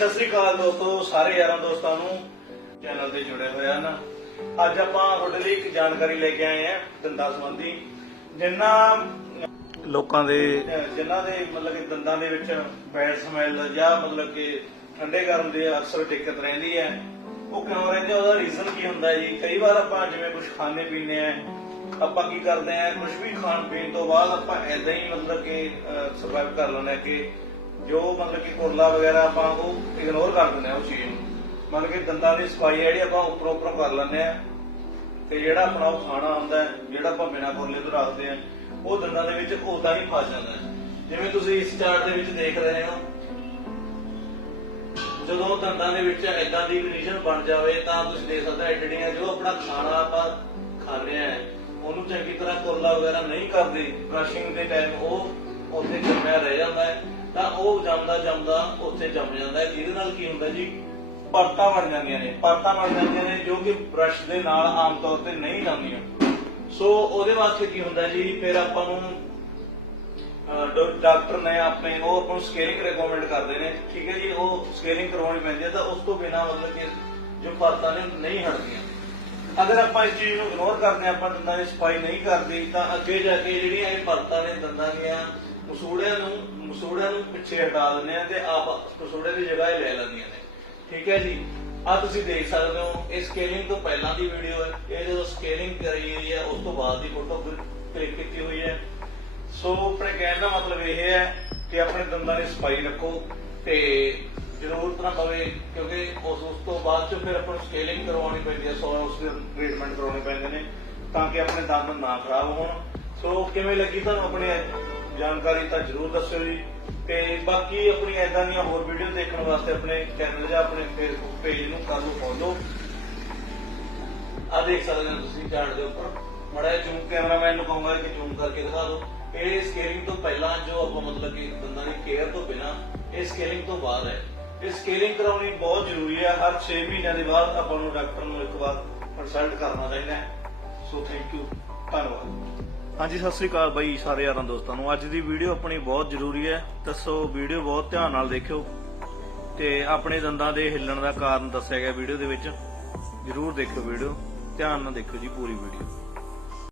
ਸਤਿ ਸ੍ਰੀ ਅਕਾਲ ਦੋਸਤੋ ਸਾਰੇ ਯਾਰਾਂ ਦੋਸਤਾਂ ਨੂੰ। ਚੈਨਲ ਤੇ ਜੁੜੇ ਹੋਏ ਹਨ ਅੱਜ ਆਪਾਂ ਤੁਹਾਡੇ ਲਈ ਇੱਕ ਜਾਣਕਾਰੀ ਲੈ ਕੇ ਆਏ ਹਾਂ ਦੰਦਾਂ ਸੰਬੰਧੀ। ਜਿਨ੍ਹਾਂ ਲੋਕਾਂ ਦੇ ਜਿਨ੍ਹਾਂ ਦੇ ਮਤਲਬ ਕਿ ਦੰਦਾਂ ਦੇ ਵਿੱਚ ਬੈਡ ਸਮੈਲ ਜਾਂ ਮਤਲਬ ਕਿ ਠੰਡੇ ਗਰਮ ਦੀ ਅਕਸਰ ਦਿੱਕਤ ਰਹਿੰਦੀ ਹੈ ਉਹ ਕਿਉਂ ਰਹਿੰਦੀ ਹੈ ਉਹਦਾ ਰੀਜ਼ਨ ਕੀ ਹੁੰਦਾ ਜੀ? ਕਈ ਵਾਰ ਆਪਾਂ ਜਿਵੇਂ ਕੁਝ ਖਾਣੇ ਪੀਂਦੇ ਆ ਆਪਾਂ ਕੀ ਕਰਦੇ ਆ ਕੁਝ ਵੀ ਖਾਣ ਪੀਣ ਤੋਂ ਬਾਅਦ ਆਪਾਂ ਐਦਾਂ ਹੀ ਮਤਲਬ ਕਿ ਸਰਵਾਈਵ ਕਰ ਲੈਂਦੇ ਆ ਕਿ ਜੋ ਮਤਲਬ ਕਿ ਕੁਰਲਾ ਵਗੈਰਾ ਆਪਾਂ ਉਹ ਇਗਨੋਰ ਕਰ ਦਿੰਦੇ ਆ ਉਹ ਚੀਜ਼ ਨੂੰ। ਮਤਲਬ ਕਿ ਦੰਦਾਂ ਦੀ ਸਫ਼ਾਈ ਜਿਹੜੀ ਆਪਾਂ ਉੱਪਰੋਂ ਉੱਪਰੋਂ ਕਰ ਲੈਂਦੇ ਆ ਤੇ ਜਿਹੜਾ ਆਪਣਾ ਉਹ ਖਾਣਾ ਹੁੰਦਾ ਜਿਹੜਾ ਆਪਾਂ ਬਿਨਾਂ ਕੁਰਲੇ ਤੋਂ ਰੱਖਦੇ ਆ ਉਹ ਦੰਦਾਂ ਦੇ ਵਿੱਚ ਉਦਾਂ ਹੀ ਫਸ ਜਾਂਦਾ ਜਿਵੇਂ ਤੁਸੀਂ ਇਸ ਚਾਰਟ ਦੇ ਵਿੱਚ ਦੇਖ ਰਹੇ ਹੋ। ਜਦੋਂ ਦੰਦਾਂ ਦੇ ਵਿੱਚ ਐਦਾਂ ਦੀ ਕੰਡੀਸ਼ਨ ਬਣ ਜਾਵੇ ਤਾਂ ਤੁਸੀਂ ਦੇਖ ਸਕਦੇ ਹੋ ਐਡਡੀਆਂ ਜੋ ਆਪਣਾ ਖਾਣਾ ਆਪਾਂ ਖਾ ਰਹੇ ਆ ਉਹਨੂੰ ਚੰਗੀ ਤਰ੍ਹਾਂ ਕੁਰਲਾ ਵਗੈਰਾ ਨਹੀਂ ਕਰਦੇ। ਬ੍ਰਸ਼ਿੰਗ ਦੇ ਟਾਈਮ ਉਹ ਉੱਥੇ ਜੰਮਿਆ ਰਹਿ ਜਾਂਦਾ ਹੈ, ਤਾਂ ਉਹ ਜੰਮਦਾ ਜੰਮਦਾ ਉੱਥੇ ਜੰਮ ਜਾਂਦਾ ਹੈ। ਜਿਹਦੇ ਨਾਲ ਕੀ ਹੁੰਦਾ ਜੀ? ਪਰਤਾਂ ਬਣ ਜਾਂਦੀਆਂ ਨੇ, ਪਰਤਾਂ ਬਣ ਜਾਂਦੀਆਂ ਨੇ ਜੋ ਕਿ ਬ੍ਰਸ਼ ਦੇ ਨਾਲ ਆਮ ਤੌਰ ਤੇ ਨਹੀਂ ਜਾਂਦੀਆਂ। ਸੋ ਉਹਦੇ ਵਾਸਤੇ ਕੀ ਹੁੰਦਾ ਜੀ? ਫਿਰ ਆਪਾਂ ਨੂੰ ਡਾਕਟਰ ਨੇ ਆਪਣੇ, ਉਹ ਆਪਾਂ ਨੂੰ ਸਕੇਲਿੰਗ ਰეკਮੈਂਡ ਕਰਦੇ ਨੇ, ਠੀਕ ਹੈ ਜੀ? ਉਹ ਸਕੇਲਿੰਗ ਕਰਵਾਉਣੀ ਪੈਂਦੀ ਹੈ ਤਾਂ ਉਸ ਤੋਂ ਬਿਨਾ ਮਤਲਬ ਕਿ ਜੋ ਪਰਤਾਂ ਨੇ ਨਹੀਂ ਹਟਦੀਆਂ। ਅਗਰ ਆਪਾਂ ਇਸ ਚੀਜ਼ ਨੂੰ ਇਗਨੋਰ ਕਰਦੇ ਆਪਾਂ ਦੰਦਾਂ ਦੀ ਸਫ਼ਾਈ ਨਹੀਂ ਕਰਦੇ, ਤਾਂ ਅੱਗੇ ਜਾ ਕੇ ਜਿਹੜੀਆਂ ਇਹ ਪਰਤਾਂ ਨੇ ਦੰਦਾਂ ਦੀਆਂ, ਮਸੂੜਿਆਂ ਨੂੰ ਮਸੂੜਿਆਂ ਨੂੰ ਪਿੱਛੇ ਹਟਾ ਦਿੰਦੇ ਆ ਤੇ ਆਪ ਮਸੂੜੇ ਦੀ ਜਗ੍ਹਾ ਇਹ ਲੈ ਲੈਂਦੀਆਂ ਨੇ। ਠੀਕ ਹੈ ਜੀ? ਆ ਤੁਸੀਂ ਦੇਖ ਸਕਦੇ ਹੋ, ਇਹ ਸਕੇਲਿੰਗ ਤੋਂ ਪਹਿਲਾਂ ਦੀ ਵੀਡੀਓ ਹੈ। ਇਹ ਜਦੋਂ ਸਕੇਲਿੰਗ ਕਰੀ ਹੋਈ ਹੈ, ਉਸ ਤੋਂ ਬਾਅਦ ਦੀ ਫੋਟੋ ਕਲਿੱਕ ਕੀਤੀ ਹੋਈ ਹੈ। ਸੋ ਆਪਣੇ ਕਹਿਣ ਦਾ ਮਤਲਬ ਇਹ ਹੈ ਕਿ ਆਪਣੇ ਦੰਦਾਂ ਦੀ ਸਫ਼ਾਈ ਰੱਖੋ ਤੇ ਜ਼ਰੂਰਤ ਨਾ ਪਵੇ, ਕਿਉਂਕਿ ਉਸ ਉਸ ਤੋਂ ਬਾਅਦ ਚ ਫਿਰ ਆਪਾਂ ਨੂੰ ਸਕੇਲਿੰਗ ਕਰਵਾਉਣੀ ਪੈਂਦੀ ਹੈ, ਸੋ ਉਸ ਦੇ ਟ੍ਰੀਟਮੈਂਟ ਕਰਾਉਣੇ ਪੈਂਦੇ ਨੇ, ਤਾਂ ਕਿ ਆਪਣੇ ਦੰਦ ਨਾ ਖਰਾਬ ਹੋਣ। ਸੋ ਕਿਵੇਂ ਲੱਗੀ ਤੁਹਾਨੂੰ ਆਪਣੀ ਜਾਣਕਾਰੀ ਤਾਂ ਜ਼ਰੂਰ ਦੱਸਿਓ ਜੀ। ਤੇ ਬਾਕੀ ਆਪਣੀ ਐਦਾਂ ਦੀਆਂ ਹੋਰ ਵੀਡੀਓ ਦੇਖਣ ਵਾਸਤੇ ਆਪਣੇ ਚੈਨਲ ਜਾਂ ਆਪਣੇ ਫੇਸਬੁੱਕ ਪੇਜ ਨੂੰ ਕਰ ਲਓ ਫੋਲੋ ਆ ਦੇਖ ਸਕਦੇ ਹੋ ਤੁਸੀਂ ਚਾਰਟ ਦੇ ਉੱਪਰ। ਮੜਾ ਜੂਮ ਕੈਮਰਾਮੈਨ ਨੂੰ ਕਹੂੰਗਾ ਕਿ ਜੂਮ ਕਰਕੇ ਦਿਖਾ ਦਿਓ। ਇਹ ਸਕੇਲਿੰਗ ਤੋਂ ਪਹਿਲਾਂ ਜੋ ਆਪਾਂ ਮਤਲਬ ਕਿ ਦੰਦਾਂ ਦੀ ਕੇਅਰ ਤੋਂ ਬਿਨਾ, ਇਹ ਸਕੇਲਿੰਗ ਤੋਂ ਬਾਅਦ ਹੈ। ਇਹ ਸਕੇਲਿੰਗ ਕਰਾਉਣੀ ਬਹੁਤ ਜ਼ਰੂਰੀ ਹੈ। ਹਰ 6 ਮਹੀਨਿਆਂ ਦੇ ਬਾਅਦ ਆਪਾਂ ਨੂੰ ਡਾਕਟਰ ਨੂੰ ਇੱਕ ਵਾਰ ਕੰਸਲਟ ਕਰਨਾ ਚਾਹੀਦਾ ਹੈ। ਸੋ ਥੈਂਕ ਯੂ ਧੰਨਵਾਦ। ਹਾਂਜੀ, ਸਤਿ ਸ੍ਰੀ ਅਕਾਲ ਬਾਈ ਸਾਰੇ ਯਾਰਾਂ ਦੋਸਤਾਂ ਨੂੰ। ਅੱਜ ਦੀ ਵੀਡੀਓ ਆਪਣੀ ਬਹੁਤ ਜ਼ਰੂਰੀ ਹੈ। ਦੱਸੋ ਵੀਡੀਓ ਬਹੁਤ ਧਿਆਨ ਨਾਲ ਦੇਖਿਓ। ਤੇ ਆਪਣੇ ਦੰਦਾਂ ਦੇ ਹਿੱਲਣ ਦਾ ਕਾਰਨ ਦੱਸਿਆ ਗਿਆ ਵੀਡੀਓ ਦੇ ਵਿੱਚ। ਜਰੂਰ ਦੇਖਿਓ ਵੀਡੀਓ ਧਿਆਨ ਨਾਲ ਦੇਖਿਓ ਜੀ ਪੂਰੀ ਵੀਡੀਓ